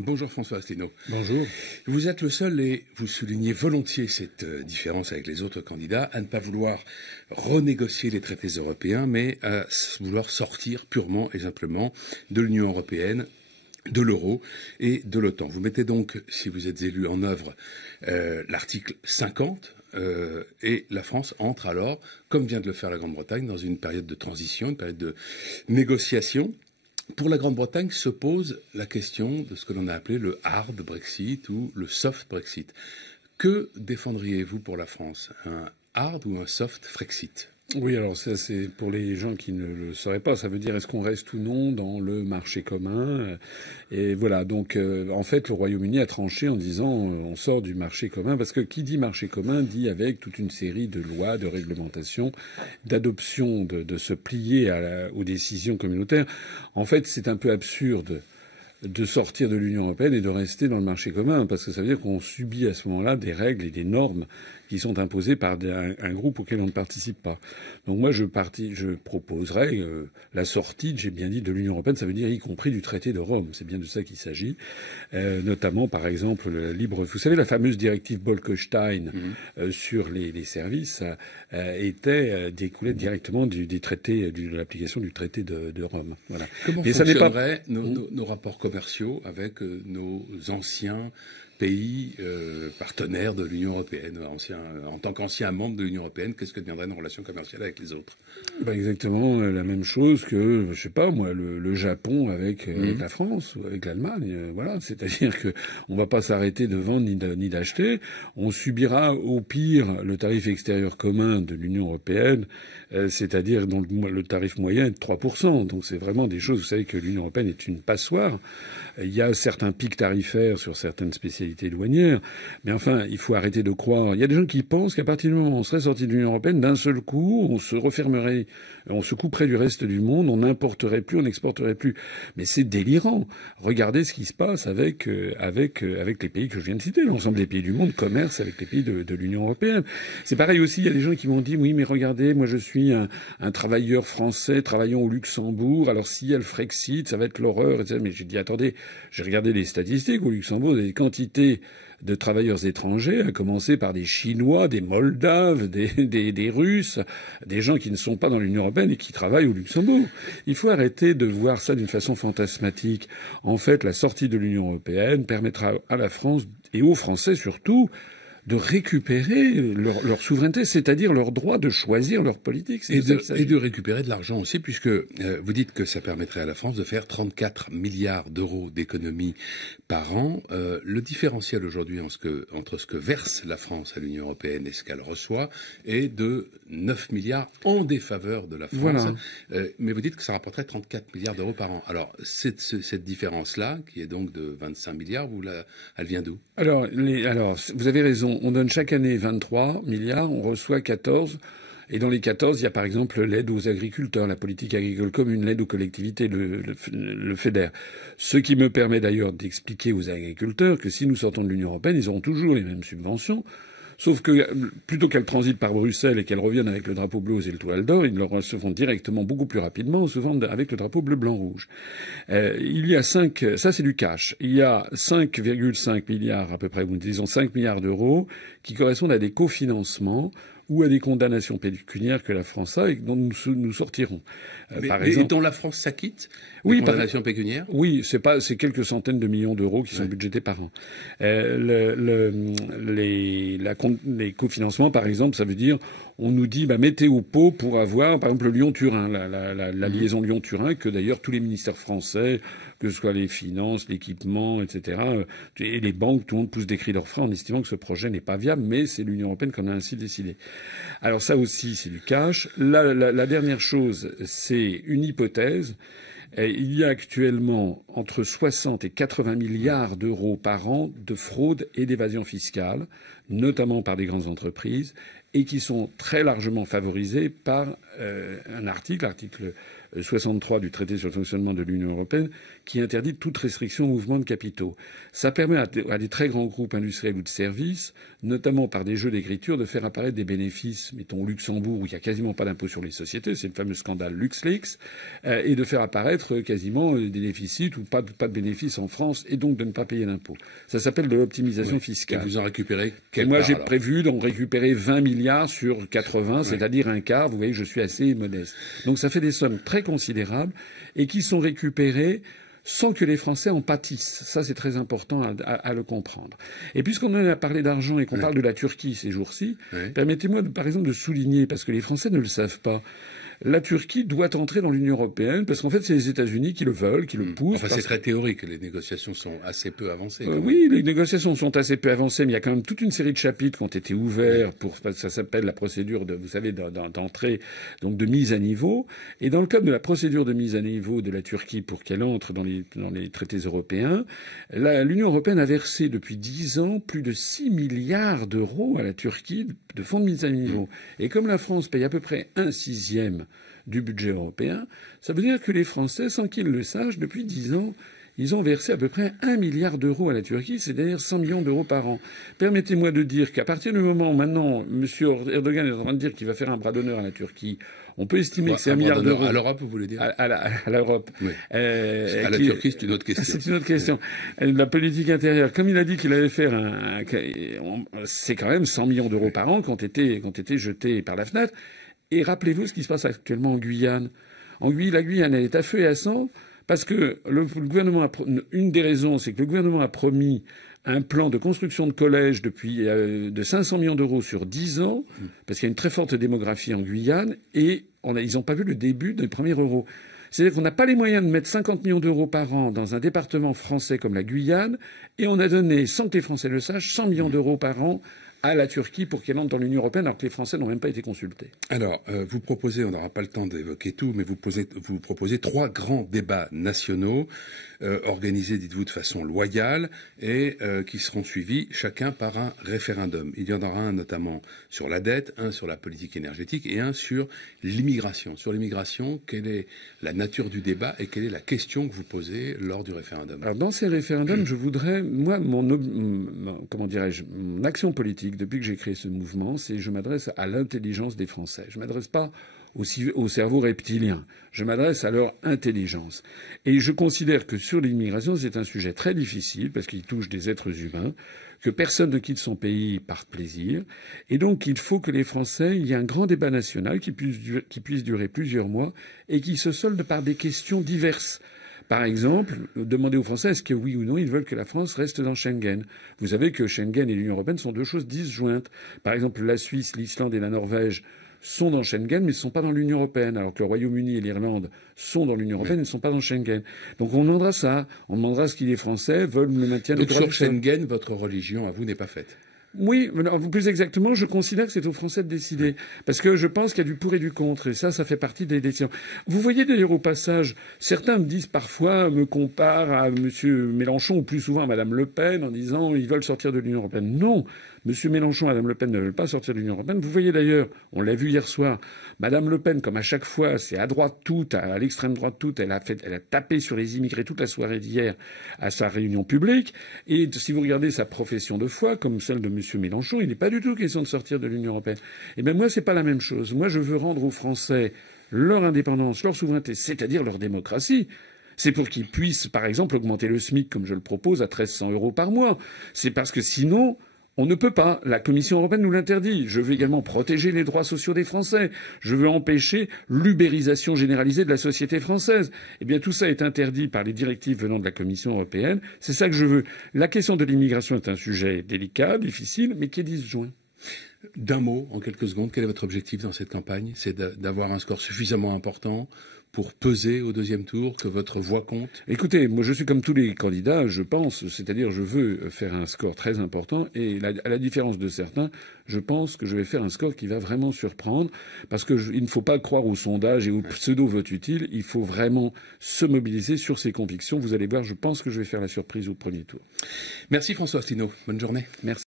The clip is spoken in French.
Bonjour François Asselineau. Bonjour. Vous êtes le seul, et vous soulignez volontiers cette différence avec les autres candidats, à ne pas vouloir renégocier les traités européens, mais à vouloir sortir purement et simplement de l'Union européenne, de l'euro et de l'OTAN. Vous mettez donc, si vous êtes élu, en œuvre l'article 50, et la France entre alors, comme vient de le faire la Grande-Bretagne, dans une période de transition, une période de négociation. Pour la Grande-Bretagne se pose la question de ce que l'on a appelé le hard Brexit ou le soft Brexit. Que défendriez-vous pour la France? Un hard ou un soft Frexit? Oui, alors ça c'est pour les gens qui ne le sauraient pas. Ça veut dire est-ce qu'on reste ou non dans le marché commun. Et voilà, donc en fait le Royaume-Uni a tranché en disant on sort du marché commun, parce que qui dit marché commun dit avec toute une série de lois, de réglementations, d'adoption, de se plier aux décisions communautaires. En fait, c'est un peu absurde de sortir de l'Union européenne et de rester dans le marché commun, parce que ça veut dire qu'on subit à ce moment-là des règles et des normes qui sont imposées par un groupe auquel on ne participe pas. Donc moi, je proposerais la sortie, j'ai bien dit, de l'Union européenne, ça veut dire y compris du traité de Rome. C'est bien de ça qu'il s'agit. Notamment, par exemple, vous savez, la fameuse directive Bolkestein sur les services découlait directement des traités, de l'application du traité de Rome. Voilà. Comment fonctionneraient nos rapports commerciaux avec nos anciens pays partenaires de l'Union européenne, en tant qu'anciens membres de l'Union européenne, qu'est-ce que deviendraient nos relations commerciales avec les autres? Exactement la même chose que, je sais pas moi, le Japon avec la France ou avec l'Allemagne. Voilà, c'est-à-dire que on va pas s'arrêter de vendre ni d'acheter. On subira au pire le tarif extérieur commun de l'Union européenne, c'est-à-dire dont le tarif moyen est de 3%. Donc c'est vraiment des choses. Vous savez que l'Union européenne est une passoire. Il y a certains pics tarifaires sur certaines spécialités douanières, mais enfin, il faut arrêter de croire. Il y a des gens qui pensent qu'à partir du moment où on serait sorti de l'Union européenne, d'un seul coup, on se refermerait, on se couperait du reste du monde, on n'importerait plus, on n'exporterait plus. Mais c'est délirant. Regardez ce qui se passe avec les pays que je viens de citer. L'ensemble des pays du monde commercent avec les pays de l'Union européenne. C'est pareil aussi. Il y a des gens qui m'ont dit, oui, mais regardez, moi je suis un travailleur français travaillant au Luxembourg. Alors s'il y a le Frexit, ça va être l'horreur, etc. Mais j'ai dit, attendez, j'ai regardé les statistiques au Luxembourg, des quantités de travailleurs étrangers, à commencer par des Chinois, des Moldaves, des Russes, des gens qui ne sont pas dans l'Union européenne et qui travaillent au Luxembourg. Il faut arrêter de voir ça d'une façon fantasmatique. En fait, la sortie de l'Union européenne permettra à la France, et aux Français surtout, de récupérer leur souveraineté, c'est-à-dire leur droit de choisir leur politique. Et de récupérer de l'argent aussi, puisque vous dites que ça permettrait à la France de faire 34 milliards d'euros d'économies par an. Le différentiel aujourd'hui entre ce que verse la France à l'Union européenne et ce qu'elle reçoit est de 9 milliards en défaveur de la France. Voilà. Mais vous dites que ça rapporterait 34 milliards d'euros par an. Alors, cette différence-là, qui est donc de 25 milliards, elle vient d'où? Alors, vous avez raison. On donne chaque année 23 milliards, on reçoit 14. Et dans les 14, il y a par exemple l'aide aux agriculteurs, la politique agricole commune, l'aide aux collectivités, le FEDER. Ce qui me permet d'ailleurs d'expliquer aux agriculteurs que si nous sortons de l'Union européenne, ils auront toujours les mêmes subventions. Sauf que plutôt qu'elles transitent par Bruxelles et qu'elles reviennent avec le drapeau bleu et le toile d'or, ils le recevront directement beaucoup plus rapidement, souvent avec le drapeau bleu, blanc, rouge. Il y a ça c'est du cash. Il y a 5,5 milliards à peu près, disons 5 milliards d'euros, qui correspondent à des cofinancements ou à des condamnations pécuniaires que la France a et dont nous sortirons. Par exemple, et dont la France s'acquitte? Oui, condamnations pécuniaires? Oui, c'est quelques centaines de millions d'euros qui sont budgétés par an. Les cofinancements, par exemple, ça veut dire, on nous dit, mettez au pot pour avoir, par exemple, le Lyon-Turin, la liaison Lyon-Turin, que d'ailleurs tous les ministères français, que ce soit les finances, l'équipement, etc., et les banques, tout le monde pousse des cris d'orfraie en estimant que ce projet n'est pas viable, mais c'est l'Union européenne qui en a ainsi décidé. Alors ça aussi, c'est du cash. La dernière chose, c'est une hypothèse. Il y a actuellement entre 60 et 80 milliards d'euros par an de fraude et d'évasion fiscale, notamment par des grandes entreprises, et qui sont très largement favorisés par un article 63 du traité sur le fonctionnement de l'Union européenne qui interdit toute restriction au mouvement de capitaux. Ça permet à des très grands groupes industriels ou de services, notamment par des jeux d'écriture, de faire apparaître des bénéfices, mettons au Luxembourg où il n'y a quasiment pas d'impôt sur les sociétés, c'est le fameux scandale LuxLeaks, et de faire apparaître quasiment des déficits ou pas de bénéfices en France et donc de ne pas payer d'impôt. Ça s'appelle de l'optimisation fiscale. Et vous en récupérez Moi, j'ai prévu d'en récupérer 20 milliards sur 80, c'est-à-dire un quart. Vous voyez, je suis assez modeste. Donc ça fait des sommes très considérables et qui sont récupérées sans que les Français en pâtissent. Ça, c'est très important à le comprendre. Et puisqu'on en a parlé d'argent et qu'on parle de la Turquie ces jours-ci, permettez-moi, par exemple, de souligner, parce que les Français ne le savent pas, la Turquie doit entrer dans l'Union européenne parce qu'en fait, c'est les États-Unis qui le veulent, qui le poussent. Enfin, c'est très théorique. Les négociations sont assez peu avancées. Oui, les négociations sont assez peu avancées, mais il y a quand même toute une série de chapitres qui ont été ouverts pour, ça s'appelle la procédure de, vous savez, d'entrée, donc de mise à niveau. Et dans le cadre de la procédure de mise à niveau de la Turquie pour qu'elle entre dans les traités européens, l'Union européenne a versé depuis 10 ans plus de 6 milliards d'euros à la Turquie de fonds de mise à niveau. Et comme la France paye à peu près 1/6 du budget européen, ça veut dire que les Français, sans qu'ils le sachent, depuis 10 ans, ils ont versé à peu près 1 milliard d'euros à la Turquie, c'est-à-dire 100 millions d'euros par an. Permettez-moi de dire qu'à partir du moment où maintenant M. Erdogan est en train de dire qu'il va faire un bras d'honneur à la Turquie, on peut estimer que c'est 1 milliard d'euros. À l'Europe, vous voulez dire? À l'Europe. Oui. À la Turquie, c'est une autre question. C'est une autre question. La politique intérieure. Comme il a dit qu'il allait faire c'est quand même 100 millions d'euros par an qui ont été jetés par la fenêtre. Et rappelez-vous ce qui se passe actuellement en Guyane. La Guyane, elle est à feu et à sang parce que le gouvernement une des raisons, c'est que le gouvernement a promis un plan de construction de collèges de 500 millions d'euros sur 10 ans, parce qu'il y a une très forte démographie en Guyane, et ils n'ont pas vu le début des premiers euros. C'est-à-dire qu'on n'a pas les moyens de mettre 50 millions d'euros par an dans un département français comme la Guyane, et on a donné, sans que les Français le sachent, 100 millions d'euros par an à la Turquie pour qu'elle entre dans l'Union européenne, alors que les Français n'ont même pas été consultés. Alors, vous proposez, on n'aura pas le temps d'évoquer tout, mais vous proposez 3 grands débats nationaux organisés, dites-vous, de façon loyale et qui seront suivis chacun par un référendum. Il y en aura un notamment sur la dette, un sur la politique énergétique et un sur l'immigration. Sur l'immigration, quelle est la nature du débat et quelle est la question que vous posez lors du référendum? Alors, dans ces référendums, je voudrais, moi, mon action politique, depuis que j'ai créé ce mouvement, c'est je m'adresse à l'intelligence des Français. Je m'adresse pas au cerveau reptilien. Je m'adresse à leur intelligence. Et je considère que sur l'immigration, c'est un sujet très difficile parce qu'il touche des êtres humains, que personne ne quitte son pays par plaisir. Et donc, il faut que les Français, il y ait un grand débat national qui puisse durer plusieurs mois et qui se solde par des questions diverses. Par exemple, demander aux Français est-ce que oui ou non ils veulent que la France reste dans Schengen. Vous savez que Schengen et l'Union européenne sont deux choses disjointes. Par exemple, la Suisse, l'Islande et la Norvège sont dans Schengen, mais ne sont pas dans l'Union européenne, alors que le Royaume-Uni et l'Irlande sont dans l'Union européenne et ne sont pas dans Schengen. Donc on demandera ça. On demandera ce que les Français veulent le maintien du droit sur Schengen, votre religion à vous n'est pas faite. Oui, plus exactement, je considère que c'est aux Français de décider. Parce que je pense qu'il y a du pour et du contre. Et ça fait partie des décisions. Vous voyez d'ailleurs au passage, certains me disent parfois, me comparent à M. Mélenchon ou plus souvent à Mme Le Pen en disant ils veulent sortir de l'Union européenne. Non. M. Mélenchon et Mme Le Pen ne veulent pas sortir de l'Union européenne. Vous voyez d'ailleurs, on l'a vu hier soir, Mme Le Pen, comme à chaque fois, c'est à droite toute, à l'extrême droite toute, elle a tapé sur les immigrés toute la soirée d'hier à sa réunion publique. Et si vous regardez sa profession de foi, comme celle de M. Mélenchon, il n'est pas du tout question de sortir de l'Union européenne. Eh bien, moi, c'est pas la même chose. Moi, je veux rendre aux Français leur indépendance, leur souveraineté, c'est-à-dire leur démocratie. C'est pour qu'ils puissent, par exemple, augmenter le SMIC, comme je le propose, à 1 300 € par mois. C'est parce que sinon, on ne peut pas. La Commission européenne nous l'interdit. Je veux également protéger les droits sociaux des Français. Je veux empêcher l'ubérisation généralisée de la société française. Eh bien, tout ça est interdit par les directives venant de la Commission européenne. C'est ça que je veux. La question de l'immigration est un sujet délicat, difficile, mais qui est disjoint. D'un mot, en quelques secondes, quel est votre objectif dans cette campagne? C'est d'avoir un score suffisamment important pour peser au deuxième tour, que votre voix compte? Écoutez, moi je suis comme tous les candidats, je pense, c'est-à-dire je veux faire un score très important et à la différence de certains, je pense que je vais faire un score qui va vraiment surprendre parce que il ne faut pas croire aux sondages et aux pseudo-votes utiles, il faut vraiment se mobiliser sur ses convictions. Vous allez voir, je pense que je vais faire la surprise au premier tour. Merci François Asselineau, bonne journée. Merci.